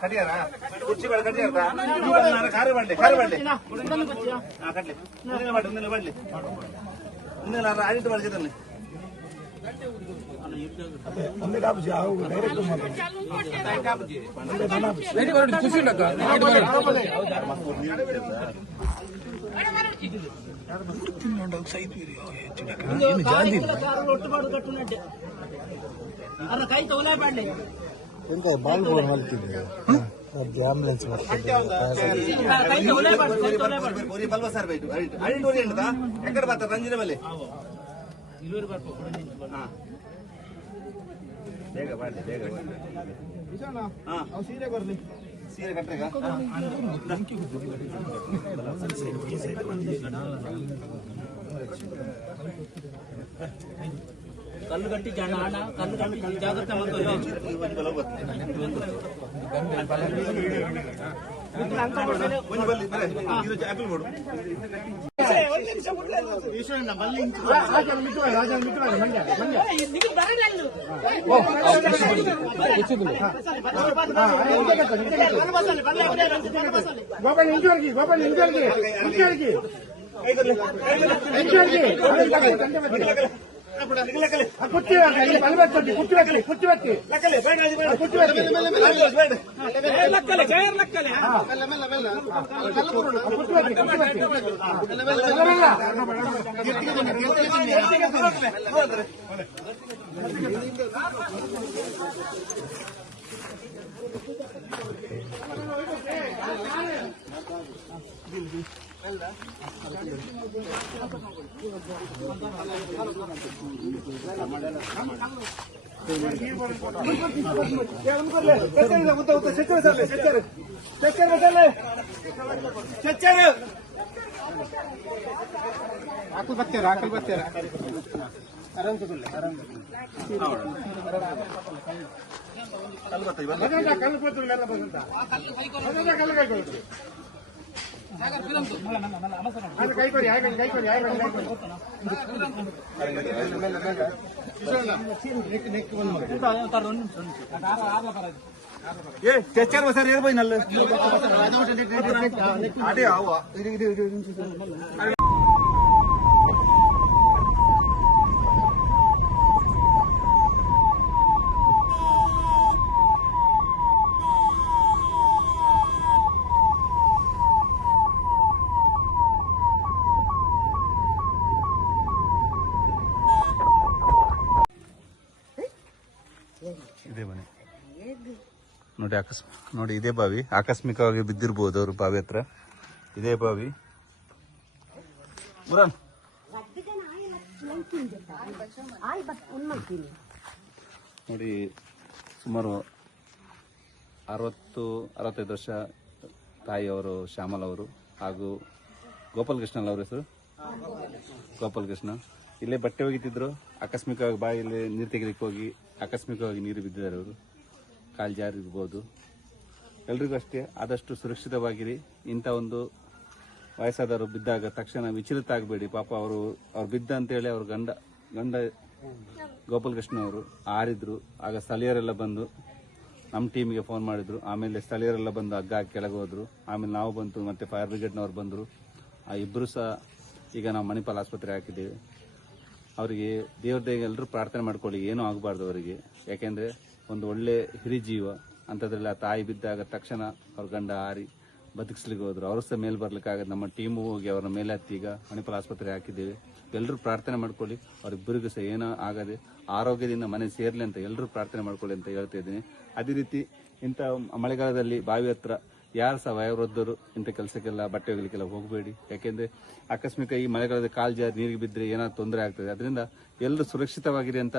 ಕಟ್ಟಿಯಾರಾ ಕುರ್ಚಿ ಬೇಡ ಕಟ್ಟಿಯಾರ ಕಾರು ಬಂಡೆ ಕಟ್ಲಿ ಬಡ್ಲಿ ಆಡಿಟ್ ಮಾಡ್ತಿದ್ದಾನೆ ಕೈ ತೋಲೆ ಪಾಡ್ಲಿ ಎಂತ ಬಾಲ್ ಬೋನ್ ಮಲ್ತಿದ್ದೆ ಆಂಬುಲೆನ್ಸ್ ಬಲ್ವ ಸರ್ ಎಕಡೆ ಬರ್ತಾರೆ ರಂಜಿನ ಮೇಲೆ ಬೇಗ ಬಾಡ್ಲಿ ಬೇಗ ಸೀರೆ ಬರ್ಲಿ ಸೀರೆ ಕಟ್ಟಾಗ ಕಲ್ಲು ಗಟ್ಟಿ ಕಲ್ಲು ಗಟ್ಟಿ ಜಾಗ್ರತೆ ಆಕಲ್ ಬರ್ತೀರ ಆರಾಮ್ ತಗೊಳ್ಳಿ ಚಚ್ಚಾರ ಸರ್ ಹೇಳ್ಬೋದು ನಲ್ಲ ಅದೇ ಅವ ಇದೇ ಮನೆ ನೋಡಿ ನೋಡಿ ಇದೇ ಬಾವಿ ಆಕಸ್ಮಿಕವಾಗಿ ಬಿದ್ದಿರ್ಬೋದು ಅವ್ರ ಬಾವಿ ಹತ್ರ ಇದೇ ಬಾವಿ ನೋಡಿ ಸುಮಾರು 60-65 ವರ್ಷ ತಾಯಿಯವರು ಶ್ಯಾಮಲ್ ಅವರು ಹಾಗೂ ಗೋಪಾಲ್ ಕೃಷ್ಣಲ್ ಅವ್ರ ಹೆಸರು ಗೋಪಾಲ್ ಕೃಷ್ಣ ಇಲ್ಲೇ ಬಟ್ಟೆ ಒಗಿತಿದ್ರು ಆಕಸ್ಮಿಕವಾಗಿ ಬಾವಿಯಲ್ಲಿ ನೀರು ತೆಗೆದಕ್ಕೆ ಹೋಗಿ ಆಕಸ್ಮಿಕವಾಗಿ ನೀರು ಬಿದ್ದಿದ್ದಾರೆ ಅವರು ಕಾಲು ಜಾರಿರ್ಬೋದು. ಎಲ್ರಿಗೂ ಅಷ್ಟೇ ಆದಷ್ಟು ಸುರಕ್ಷಿತವಾಗಿರಿ. ಇಂಥ ಒಂದು ವಯಸ್ಸಾದವರು ಬಿದ್ದಾಗ ತಕ್ಷಣ ವಿಚಲಿತ ಆಗಬೇಡಿ. ಪಾಪ ಅವ್ರು ಬಿದ್ದ ಅಂತೇಳಿ ಅವ್ರ ಗಂಡ ಗೋಪಾಲ್ ಕೃಷ್ಣ ಅವರು ಆರಿದ್ರು. ಆಗ ಸ್ಥಳೀಯರೆಲ್ಲ ಬಂದು ನಮ್ಮ ಟೀಮಿಗೆ ಫೋನ್ ಮಾಡಿದ್ರು. ಆಮೇಲೆ ಸ್ಥಳೀಯರೆಲ್ಲ ಬಂದು ಹಗ್ಗ ಹಾಕಿ ಕೆಳಗೆ ಹೋದ್ರು. ಆಮೇಲೆ ನಾವು ಬಂತು, ಮತ್ತೆ ಫೈರ್ ಬ್ರಿಗೇಡ್ನವ್ರು ಬಂದರು. ಆ ಇಬ್ಬರು ಸಹ ಈಗ ನಾವು ಮಣಿಪಾಲ್ ಆಸ್ಪತ್ರೆ ಹಾಕಿದ್ದೇವೆ. ಅವರಿಗೆ ದೇವ್ರದೇಗ ಎಲ್ಲರೂ ಪ್ರಾರ್ಥನೆ ಮಾಡ್ಕೊಳ್ಳಿ, ಏನೂ ಆಗಬಾರ್ದು ಅವರಿಗೆ. ಯಾಕೆಂದರೆ ಒಂದು ಒಳ್ಳೆ ಹಿರಿಜೀವ ಅಂಥದ್ರಲ್ಲಿ ಆ ತಾಯಿ ಬಿದ್ದಾಗ ತಕ್ಷಣ ಅವ್ರ ಗಂಡ ಹಾರಿ ಬದುಕಿಸ್ಲಿಕ್ಕೆ ಹೋದ್ರು. ಅವರು ಸಹ ಮೇಲೆ ಬರ್ಲಿಕ್ಕಾಗದು. ನಮ್ಮ ಟೀಮು ಹೋಗಿ ಅವ್ರ ಮೇಲೆ ಹತ್ತಿ ಈಗ ಮಣಿಪಾಲ್ ಆಸ್ಪತ್ರೆ ಹಾಕಿದ್ದೇವೆ. ಎಲ್ಲರೂ ಪ್ರಾರ್ಥನೆ ಮಾಡ್ಕೊಳ್ಳಿ, ಅವರಿಬ್ಬರಿಗೂ ಸಹ ಏನೋ ಆಗದೆ ಆರೋಗ್ಯದಿಂದ ಮನೆ ಸೇರ್ಲಿ ಅಂತ ಎಲ್ಲರೂ ಪ್ರಾರ್ಥನೆ ಮಾಡ್ಕೊಳ್ಳಿ ಅಂತ ಹೇಳ್ತಾ ಇದ್ದೀನಿ. ಅದೇ ರೀತಿ ಇಂಥ ಮಳೆಗಾಲದಲ್ಲಿ ಬಾವಿ ಹತ್ರ ಯಾರು ಸಹ ವಯೋವೃದ್ಧರು ಇಂಥ ಕೆಲಸಕ್ಕೆಲ್ಲ ಬಟ್ಟೆ ಒಗಲಿಕ್ಕೆಲ್ಲ ಹೋಗಬೇಡಿ. ಯಾಕೆಂದರೆ ಆಕಸ್ಮಿಕ ಈ ಮಳೆಗಾಲದ ಕಾಲು ಜಾರಿ ನೀರಿಗೆ ಬಿದ್ದರೆ ಏನಾದ್ರು ತೊಂದರೆ ಆಗ್ತದೆ. ಅದರಿಂದ ಎಲ್ಲರೂ ಸುರಕ್ಷಿತವಾಗಿರಿ ಅಂತ